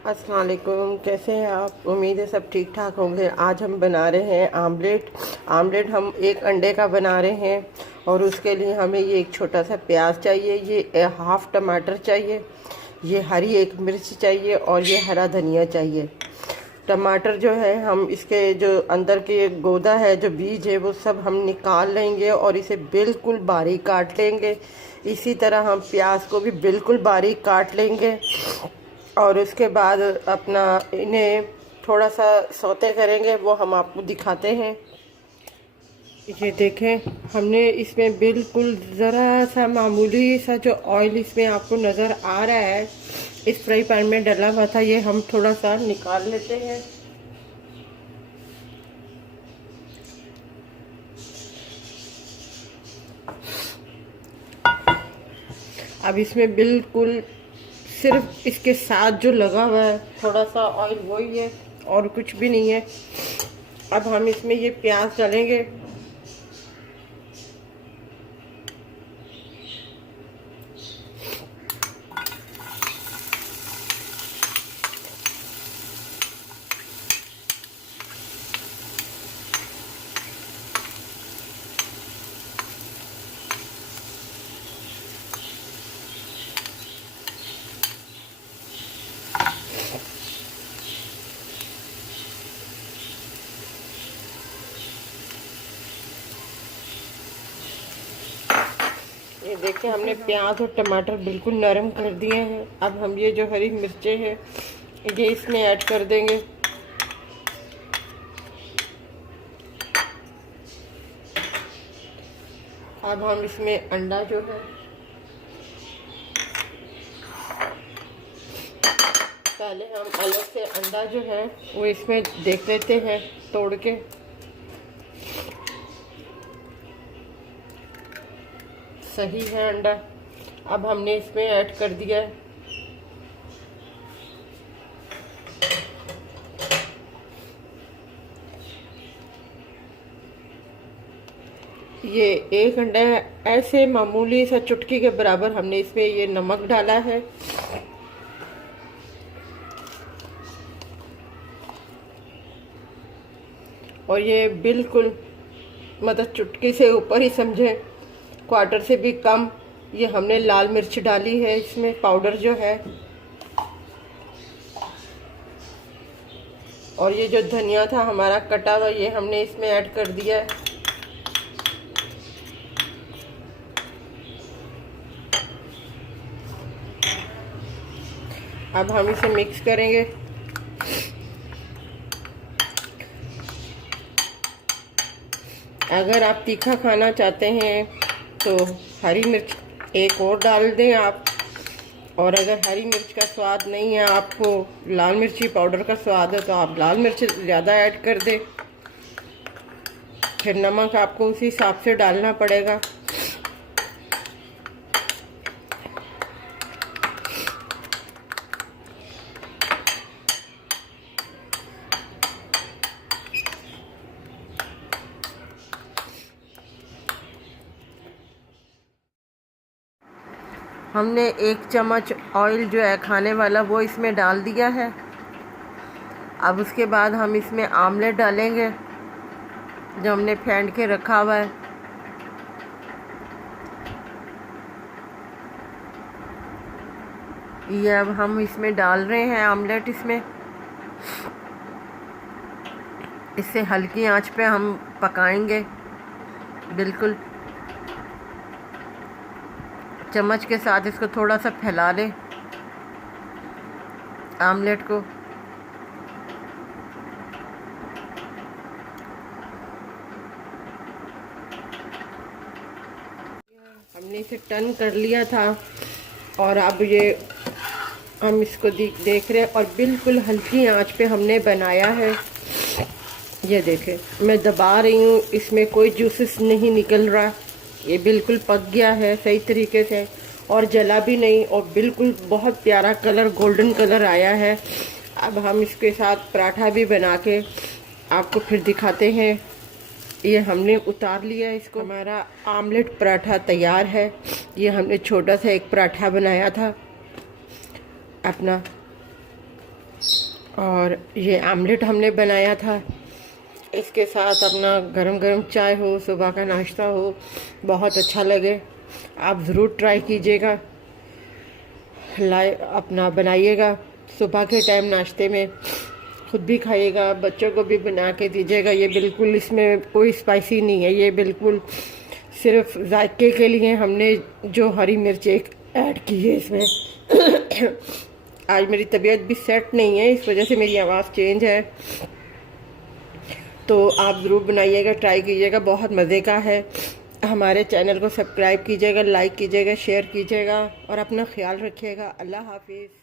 अस्सलाम वालेकुम। कैसे हैं आप? उम्मीद है सब ठीक ठाक होंगे। आज हम बना रहे हैं आमलेट हम एक अंडे का बना रहे हैं और उसके लिए हमें ये एक छोटा सा प्याज चाहिए, ये हाफ़ टमाटर चाहिए, ये हरी एक मिर्च चाहिए और ये हरा धनिया चाहिए। टमाटर जो है हम इसके जो अंदर के गोदा है, जो बीज है, वो सब हम निकाल लेंगे और इसे बिल्कुल बारीक काट लेंगे। इसी तरह हम प्याज को भी बिल्कुल बारीक काट लेंगे और उसके बाद अपना इन्हें थोड़ा सा सौते करेंगे, वो हम आपको दिखाते हैं। ये देखें, हमने इसमें बिल्कुल ज़रा सा मामूली सा जो ऑयल इसमें आपको नज़र आ रहा है इस फ्राई पैन में डला हुआ था, ये हम थोड़ा सा निकाल लेते हैं। अब इसमें बिल्कुल सिर्फ इसके साथ जो लगा हुआ है थोड़ा सा ऑयल, वही है और कुछ भी नहीं है। अब हम इसमें ये प्याज डालेंगे। ये देखिए, हमने प्याज और टमाटर बिल्कुल नरम कर दिए हैं। अब हम ये जो हरी मिर्चें हैं ये इसमें ऐड कर देंगे। अब हम इसमें अंडा जो है, पहले हम अलग से अंडा जो है वो इसमें देख लेते हैं तोड़ के। सही है अंडा। अब हमने इसमें ऐड कर दिया है। ये एक अंडा ऐसे मामूली सा चुटकी के बराबर हमने इसमें ये नमक डाला है। और ये बिल्कुल मतलब चुटकी से ऊपर ही समझे, क्वार्टर से भी कम ये हमने लाल मिर्च डाली है इसमें, पाउडर जो है। और ये जो धनिया था हमारा कटा हुआ, ये हमने इसमें ऐड कर दिया है। अब हम इसे मिक्स करेंगे। अगर आप तीखा खाना चाहते हैं तो हरी मिर्च एक और डाल दें आप, और अगर हरी मिर्च का स्वाद नहीं है, आपको लाल मिर्ची पाउडर का स्वाद है, तो आप लाल मिर्च ज़्यादा ऐड कर दें। फिर नमक आपको उसी हिसाब से डालना पड़ेगा। हमने 1 चम्मच ऑयल जो है खाने वाला वो इसमें डाल दिया है। अब उसके बाद हम इसमें आमलेट डालेंगे जो हमने फेंट के रखा हुआ है। ये अब हम इसमें डाल रहे हैं आमलेट इसमें। इसे हल्की आंच पे हम पकाएंगे। बिल्कुल चम्मच के साथ इसको थोड़ा सा फैला लें आमलेट को। हमने इसे टर्न कर लिया था और अब ये हम इसको देख रहे हैं और बिल्कुल हल्की आंच पे हमने बनाया है। ये देखें, मैं दबा रही हूँ, इसमें कोई जूसेस नहीं निकल रहा। ये बिल्कुल पक गया है सही तरीके से और जला भी नहीं, और बिल्कुल बहुत प्यारा कलर, गोल्डन कलर आया है। अब हम इसके साथ पराठा भी बना के आपको फिर दिखाते हैं। ये हमने उतार लिया इसको। हमारा आमलेट पराठा तैयार है। ये हमने छोटा सा एक पराठा बनाया था अपना। और ये आमलेट हमने बनाया था। इसके साथ अपना गरम गरम चाय हो, सुबह का नाश्ता हो, बहुत अच्छा लगे। आप ज़रूर ट्राई कीजिएगा, अपना बनाइएगा सुबह के टाइम नाश्ते में, खुद भी खाइएगा, बच्चों को भी बना के दीजिएगा। ये बिल्कुल, इसमें कोई स्पाइसी नहीं है, ये बिल्कुल सिर्फ जायके के लिए हमने जो हरी मिर्च एक ऐड की है इसमें। आज मेरी तबीयत भी सेट नहीं है, इस वजह से मेरी आवाज़ चेंज है। तो आप ज़रूर बनाइएगा, ट्राई कीजिएगा, बहुत मज़े का है। हमारे चैनल को सब्सक्राइब कीजिएगा, लाइक कीजिएगा, शेयर कीजिएगा और अपना ख्याल रखिएगा। अल्लाह हाफिज़।